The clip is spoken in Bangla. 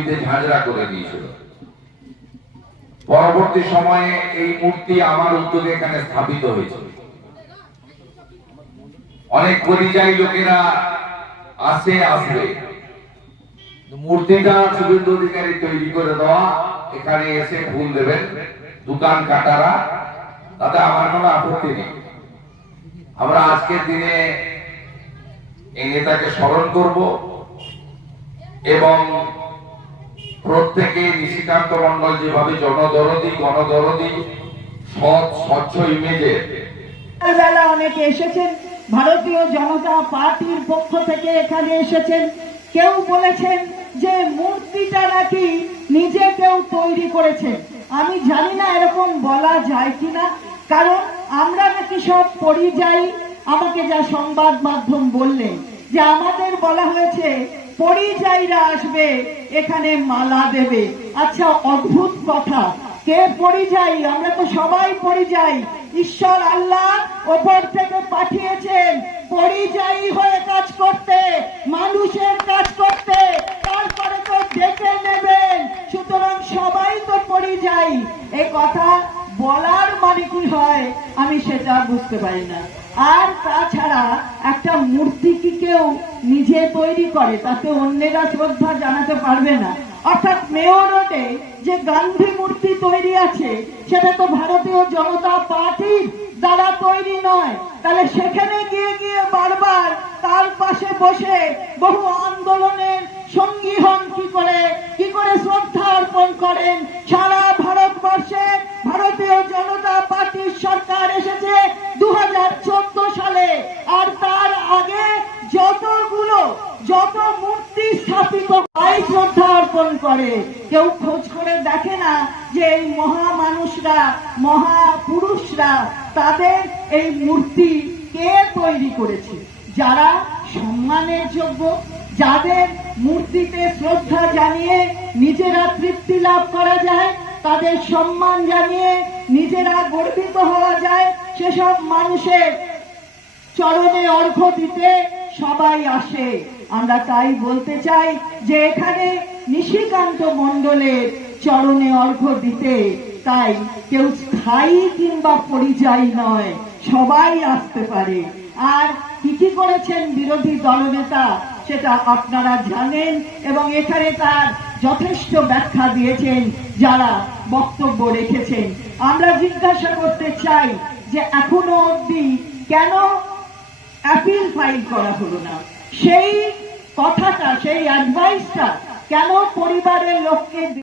মাটিতে ঝাঁঝরা করে দিয়েছিল। পরবর্তী সময়ে এই মূর্তি আমার উদ্যোগে এখানে স্থাপিত হয়েছিল। অনেক পরিযায়ী লোকেরা আসে, আসবে। মূর্তিটা শুভেন্দু অধিকারী তৈরি করে দেওয়া। এখানে এসে ফুল দেবেন। দোকান কাটারা। তাতে আমার কোনো আপত্তি নেই। আমরা আজকের দিনে এই নেতাকে স্মরণ করব এবং প্রত্যেকে নিশিকান্ত মন্ডল যেভাবে জনদরদি, গণদরদি, সৎ, স্বচ্ছ ইমেজের বেলা অনেকে এসেছেন, ভারতীয় জনতা পার্টির পক্ষ থেকে এখানে এসেছেন। কেউ বলেছেন যে মূর্তিটা নাকি নিজে কেউ তৈরি করেছে। আমি জানি না এরকম বলা যায় কিনা, কারণ আমরা নাকি সব পরিযায়ী। আমাকে যা সংবাদ মাধ্যম বললেন যে আমাদের বলা হয়েছে পরিযায়ীরা আসবে, এখানে মালা দেবে। আচ্ছা অদ্ভুত কথা। কে পরিযায়ী আমরা তো সবাই পরিযায়ী ঈশ্বর আল্লাহ ওপর থেকে পাঠিয়েছেন। পরিযায়ী হয়ে কাজ করতে, মানুষের কাজ করতে। তারপরে তো ডেকে নেবেন। সুতরাং সবাই তো পরিযায়ী এই কথা বলার মানে কি হয়? আমি সেটা বুঝতে পারি না। আর তাছাড়া একটা মূর্তি কি কেউ নিজে তৈরি করে, তাতে অন্যেরা শ্রদ্ধা জানাতে পারবে না। অর্থাৎ মেয়র রোডে যে গান্ধী মূর্তি তৈরি আছে, সেটা তো ভারতীয় জনতা পার্টির দ্বারা তৈরি নয়। তাহলে সেখানে গিয়ে গিয়ে বারবার তার পাশে বসে বহু আন্দোলনের সঙ্গী হন কি করে? কি করে শ্রদ্ধা অর্পণ করেন সারা ভারতবর্ষে ভারতীয় জনতা পার্টির সরকার এসেছে দু সালে আর তার আগে যতগুলো যত মূর্তি যারা সম্মানের যোগ্য, যাদের মূর্তিতে শ্রদ্ধা জানিয়ে নিজেরা তৃপ্তি লাভ করা যায়, তাদের সম্মান জানিয়ে নিজেরা গর্বিত হওয়া যায়, সেসব মানুষের চরণে অর্ঘ্য দিতে সবাই আসে। আমরা তাই বলতে চাই যে এখানে নিশিকান্ত মণ্ডলের চরণে অর্ঘ্য দিতে তাই কেউ স্থায়ী কিংবা পরিযায়ী নয়, সবাই আসতে পারে। আর কি কি করেছেন বিরোধী দলনেতা সেটা আপনারা জানেন এবং এখানে তার যথেষ্ট ব্যাখ্যা দিয়েছেন যারা বক্তব্য রেখেছেন। আমরা জিজ্ঞাসা করতে চাই যে এখনও অবধি কেন অ্যাপিল ফাইল করা হলো না। সেই কথাটা সেই অ্যাডভাইসটা কেন পরিবারের লোককে